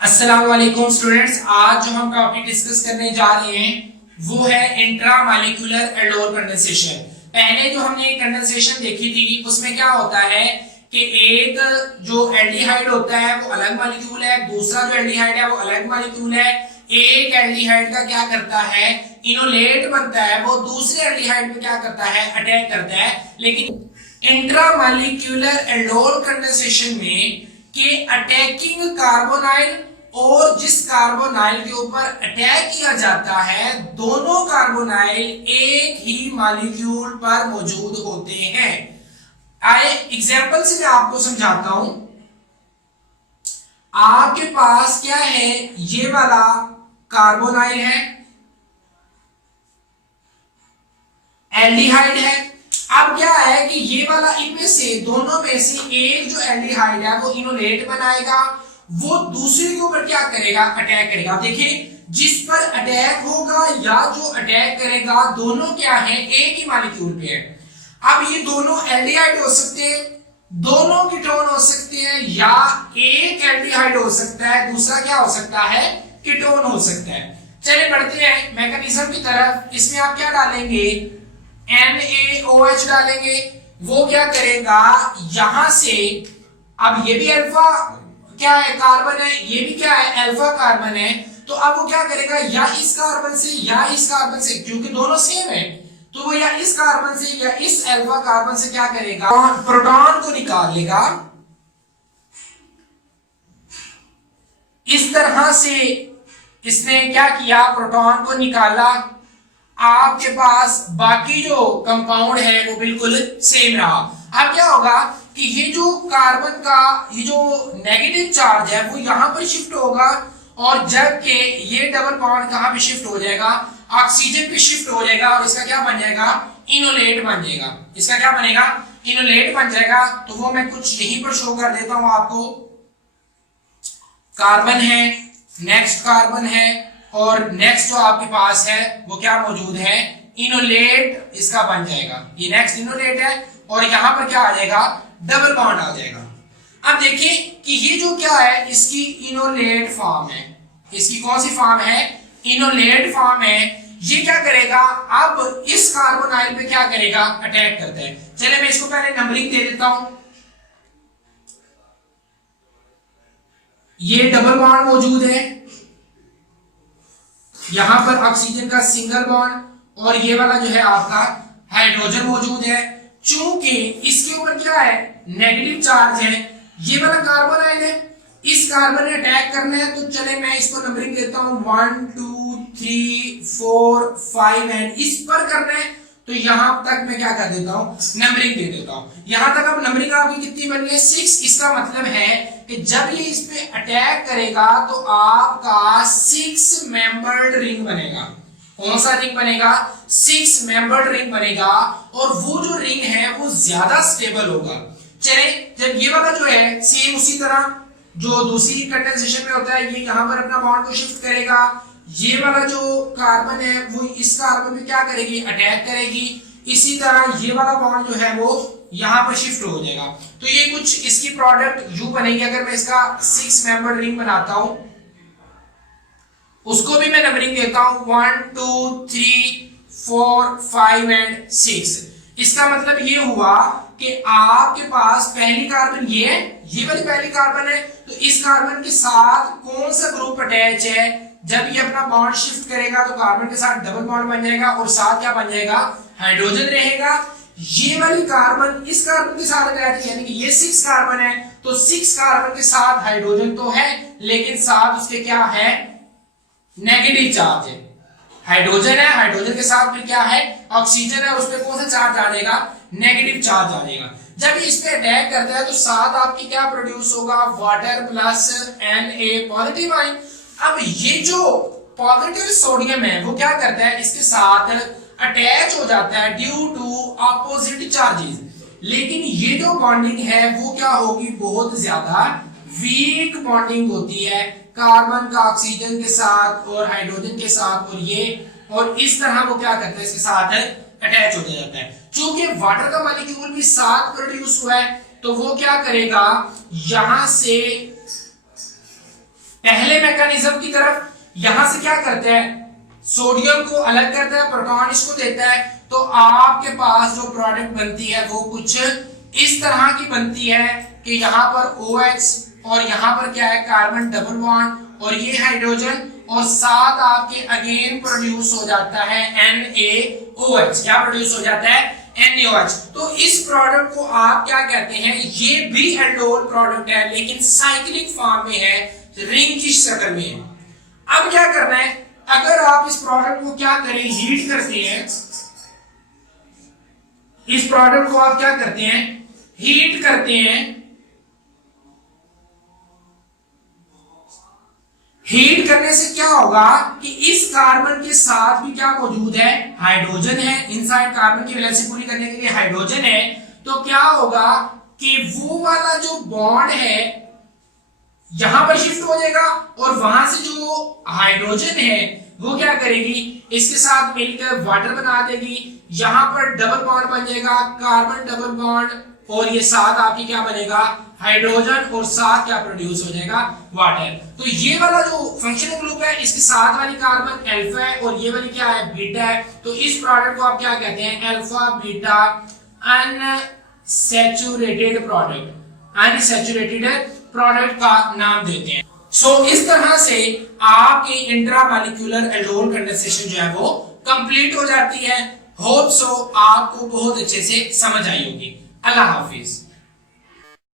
अस्सलाम वालेकुम स्टूडेंट्स। आज जो हम टॉपिक डिस्कस करने जा रहे हैं वो है इंट्रामॉलिक्यूलर एल्डोल कंडेंसेशन। पहले जो हमने कंडेंसेशन देखी थी उसमें क्या होता है कि एक जो एल्डिहाइड होता है वो अलग मॉलिक्यूल है, दूसरा जो एल्डिहाइड है वो अलग मॉलिक्यूल है। एक एल्डिहाइड का क्या करता है, इनोलेट बनता है, वो दूसरे एल्डिहाइड पे क्या करता है, अटैक करता है। लेकिन इंट्रामॉलिक्यूलर एल्डोल कंडेंसेशन में के अटैकिंग कार्बोनाइल और जिस कार्बोनाइल के ऊपर अटैक किया जाता है दोनों कार्बोनाइल एक ही मॉलिक्यूल पर मौजूद होते हैं। आए एग्जांपल से मैं आपको समझाता हूं। आपके पास क्या है, ये वाला कार्बोनाइल है, एल्डिहाइड है। अब क्या है कि ये वाला इनमें से दोनों में से एक जो एल्डिहाइड है वो इनोलेट बनाएगा, वो दूसरे के ऊपर क्या करेगा, अटैक करेगा। देखिए जिस पर अटैक होगा या जो अटैक करेगा दोनों क्या है, एक ही मॉलिक्यूल पे है। अब ये दोनों एल्डिहाइड हो सकते हैं, दोनों कीटोन हो सकते हैं, या एक एल्डिहाइड हो सकता है, दूसरा क्या हो सकता है, कीटोन हो सकता है। चलिए बढ़ते हैं मैकेनिज्म की तरफ। इसमें आप क्या डालेंगे, NaOH डालेंगे। वो क्या करेगा, यहां से अब ये भी अल्फा क्या है, कार्बन है, ये भी क्या है, अल्फा कार्बन है। तो अब वो क्या करेगा, या इस कार्बन से या इस कार्बन से, क्योंकि दोनों सेम है, तो वो या इस कार्बन से या इस अल्फा कार्बन से क्या करेगा, प्रोटॉन को निकाल लेगा। इस तरह से इसने क्या किया, प्रोटॉन को निकाला। आपके पास बाकी जो कंपाउंड है वो बिल्कुल सेम रहा। अब क्या होगा कि ये जो कार्बन का ये जो नेगेटिव चार्ज है वो यहां पर शिफ्ट होगा, और जबकि ये डबल बॉन्ड कहां पे शिफ्ट हो जाएगा, ऑक्सीजन पे शिफ्ट हो जाएगा, और इसका क्या बन जाएगा, इनोलेट बन जाएगा। इसका क्या बनेगा, इनोलेट बन जाएगा। तो वो मैं कुछ यहीं पर शो कर देता हूं आपको। कार्बन है, नेक्स्ट कार्बन है, और नेक्स्ट जो आपके पास है वो क्या मौजूद है, इनोलेट इसका बन जाएगा। ये नेक्स्ट इनोलेट है, और यहां पर क्या आ जाएगा, डबल बॉन्ड आ जाएगा। अब देखिए कि ये जो क्या है, इसकी इनोलेट फॉर्म है। इसकी कौन सी फॉर्म है, इनोलेट फॉर्म है। ये क्या करेगा, अब इस कार्बोनाइल पे क्या करेगा, अटैक करता है। चलिए मैं इसको पहले नंबरिंग दे देता हूं। ये डबल बॉन्ड मौजूद है, यहां पर ऑक्सीजन का सिंगल बॉन्ड, और ये वाला जो है आपका हाइड्रोजन मौजूद है। चूंकि इसके ऊपर क्या है, नेगेटिव चार्ज है, ये वाला कार्बोनाइल है, इस कार्बन ने अटैक करना है। तो चले मैं इसको नंबरिंग देता हूं, 1 2 3 4 5 एंड इस पर करना है। तो यहां तक मैं क्या कर देता हूं, नंबरिंग दे देता हूं। यहां तक अब नंबरिंग आपकी कितनी बन गई, 6। इसका मतलब है कि जब ये इस पे अटैक करेगा तो आपका 6 मेंबर्ड रिंग बनेगा। कौन सा रिंग बनेगा, 6 मेंबर्ड रिंग बनेगा, और वो जो रिंग है वो ज्यादा स्टेबल होगा। चले जब ये वाला जो है सेम उसी तरह जो दूसरी कंडेंसेशन में होता है, ये यहां पर अपना बॉन्ड को शिफ्ट करेगा। ये वाला जो कार्बन है वो इस कार्बन पे क्या करेगी, अटैक करेगी। इसी तरह ये वाला बॉन्ड जो है वो यहां पर शिफ्ट हो जाएगा। तो ये कुछ इसकी प्रोडक्ट यू बनेगी। अगर मैं इसका 6 मेंबर रिंग बनाता हूं, उसको भी मैं नंबरिंग देता हूं, 1 2 3 4 5 एंड 6। इसका मतलब ये हुआ कि आपके पास पहली कार्बन ये है, ये वाली पहली कार्बन है, तो इस कार्बन के साथ कौन सा ग्रुप अटैच है। जब ये अपना बॉन्ड शिफ्ट करेगा तो कार्बन के साथ डबल बॉन्ड बन जाएगा, और साथ क्या बन जाएगा, हाइड्रोजन रहेगा। ये वाली कार्बन इस कार्बन के साथ अटैच है, यानी कि ये 6 कार्बन है, तो 6 कार्बन के साथ हाइड्रोजन तो है, लेकिन साथ उसके क्या है, नेगेटिव चार्ज है। हाइड्रोजन है, हाइड्रोजन के साथ फिर क्या है, ऑक्सीजन है, और उस पर कौन सा चार्ज आ जाएगा, नेगेटिव चार्ज आ जाएगा। जब इस पे अटैक करता है तो साथ आपकी क्या प्रोड्यूस होगा, water plus Na positive ion. अब ये जो पॉजिटिव सोडियम है वो क्या करता है, इसके साथ अटैच हो जाता है ड्यू टू ऑपोजिट चार्जेस। लेकिन ये जो बॉन्डिंग है वो क्या होगी, बहुत ज्यादा वीक बॉन्डिंग होती है, कार्बन का ऑक्सीजन के साथ और हाइड्रोजन के साथ, और इस तरह वो क्या करता है, इसके साथ अटैच हो जाता है। चूंकि वाटर का मॉलिक्यूल भी साथ प्रोड्यूस हुआ है, तो वो क्या करेगा, यहां से पहले मैकेनिज्म की तरफ यहां से क्या करते हैं, सोडियम को अलग करता है, प्रोटॉन इसको देता है, तो आपके पास जो प्रोडक्ट बनती है वो कुछ इस तरह की बनती है कि यहाँ पर OH और यहाँ पर क्या है कार्बन डबल बॉन्ड और ये हाइड्रोजन और साथ आपके अगेन प्रोड्यूस हो जाता है NaOH। क्या प्रोड्यूस हो जाता है? NaOH। तो इस प्रोडक्ट को आप क्या कहते हैं, ये भी एल्डोल प्रोडक्ट है लेकिन साइक्लिक फॉर्म में है, रिंग की शक्ल में है। अब क्या करना है, अगर आप इस प्रोडक्ट को क्या करें, हीट करते हैं, इस प्रोडक्ट को आप क्या करते हैं, हीट करते हैं। हीट करने से क्या होगा कि इस कार्बन के साथ भी क्या मौजूद है, हाइड्रोजन है, इनसाइड कार्बन की वैलेंसी पूरी करने के लिए हाइड्रोजन है। तो क्या होगा कि वो वाला जो बॉन्ड है यहां पर शिफ्ट हो जाएगा और वहां से जो हाइड्रोजन है वो क्या करेगी, इसके साथ मिलकर वाटर बना देगी, यहां पर डबल बॉन्ड बन जाएगा, कार्बन डबल बॉन्ड, और ये साथ आपकी क्या बनेगा, हाइड्रोजन, और साथ क्या प्रोड्यूस हो जाएगा, वाटर। तो ये वाला जो फंक्शनल ग्रुप है इसके साथ वाली कार्बन अल्फा है और ये वाली क्या है, बीटा है। तो इस प्रोडक्ट को आप क्या कहते हैं, alpha beta unsaturated product, unsaturated product का नाम देते हैं। सो इस तरह से आपकी इंट्रामॉलिक्यूलर एल्डोल कंडेंसेशन जो है वो कंप्लीट हो जाती है। होप सो आपको बहुत अच्छे से समझ आई होगी। अल्लाह हाफिज।